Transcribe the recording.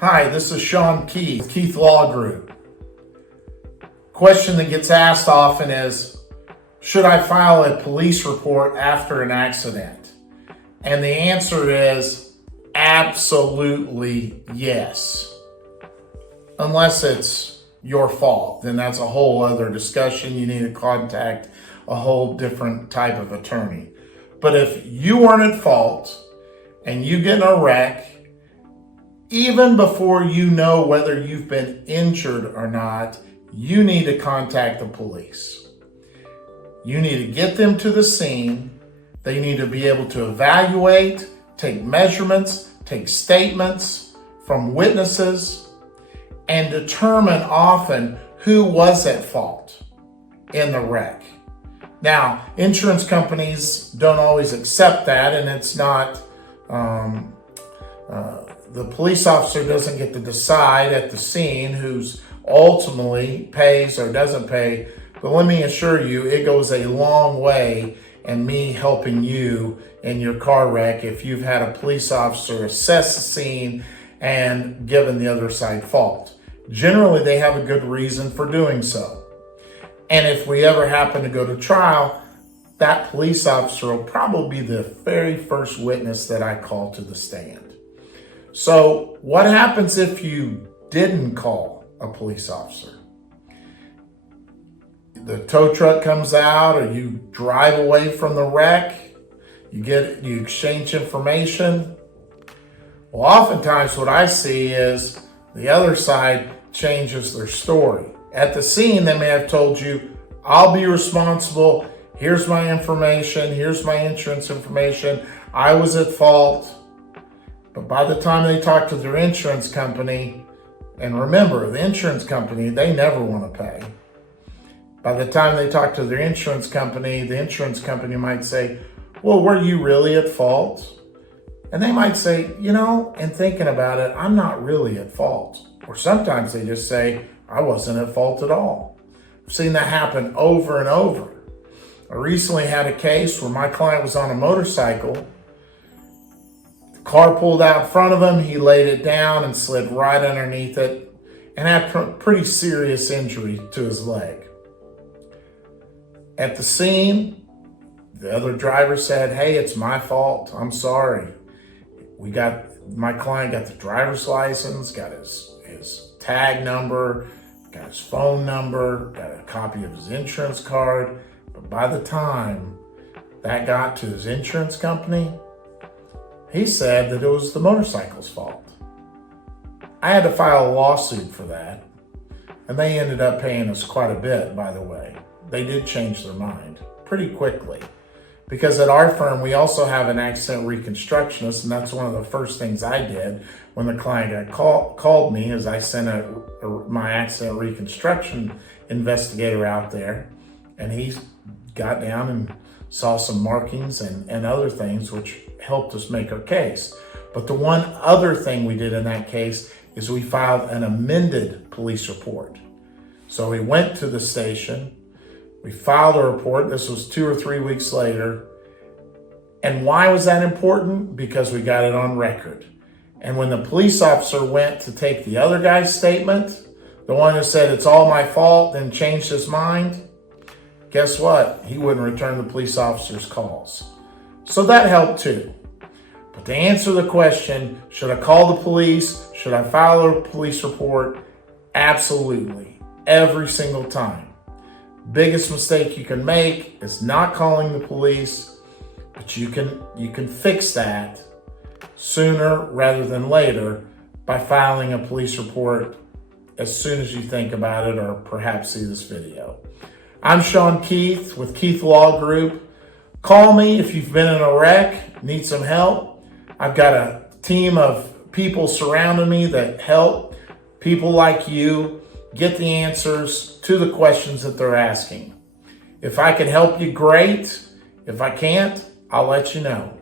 Hi, this is Sean Keith, Keith Law Group. Question that gets asked often is, should I file a police report after an accident? And the answer is absolutely yes. Unless it's your fault, then that's a whole other discussion. You need to contact a whole different type of attorney. But if you weren't at fault and you get in a wreck, even before you know whether you've been injured or not, you need to contact the police. You need to get them to the scene. They need to be able to evaluate, take measurements, take statements from witnesses, and determine often who was at fault in the wreck. Now, insurance companies don't always accept that, and it's not, the police officer doesn't get to decide at the scene who's ultimately pays or doesn't pay. But let me assure you, it goes a long way in me helping you in your car wreck if you've had a police officer assess the scene and given the other side fault. Generally, they have a good reason for doing so. And if we ever happen to go to trial, that police officer will probably be the very first witness that I call to the stand. So what happens if you didn't call a police officer? The tow truck comes out, or you drive away from the wreck, you exchange information. Well, oftentimes what I see is the other side changes their story. At the scene, they may have told you, I'll be responsible. Here's my information. Here's my insurance information. I was at fault. But by the time they talk to their insurance company, and remember, the insurance company, they never want to pay. By the time they talk to their insurance company, the insurance company might say, well, were you really at fault? And they might say, in thinking about it, I'm not really at fault. Or sometimes they just say, I wasn't at fault at all. I've seen that happen over and over. I recently had a case where my client was on a motorcycle. The car pulled out in front of him. He laid it down and slid right underneath it and had pretty serious injury to his leg. At the scene, the other driver said, hey, it's my fault. I'm sorry. My client got the driver's license, got his tag number, got his phone number, got a copy of his insurance card. But by the time that got to his insurance company, he said that it was the motorcycle's fault. I had to file a lawsuit for that, and they ended up paying us quite a bit, by the way. They did change their mind pretty quickly, because at our firm, we also have an accident reconstructionist, and that's one of the first things I did when the client called me, is I sent my accident reconstruction investigator out there, and he got down and saw some markings and other things which helped us make our case. But the one other thing we did in that case is we filed an amended police report. So we went to the station, we filed a report. This was 2 or 3 weeks later. And why was that important? Because we got it on record. And when the police officer went to take the other guy's statement, the one who said it's all my fault, then changed his mind, guess what? He wouldn't return the police officer's calls. So that helped too. But to answer the question, should I call the police? Should I file a police report? Absolutely. Every single time. Biggest mistake you can make is not calling the police, but you can fix that sooner rather than later by filing a police report as soon as you think about it or perhaps see this video. I'm Sean Keith with Keith Law Group. Call me if you've been in a wreck, need some help. I've got a team of people surrounding me that help people like you get the answers to the questions that they're asking. If I can help you, great. If I can't, I'll let you know.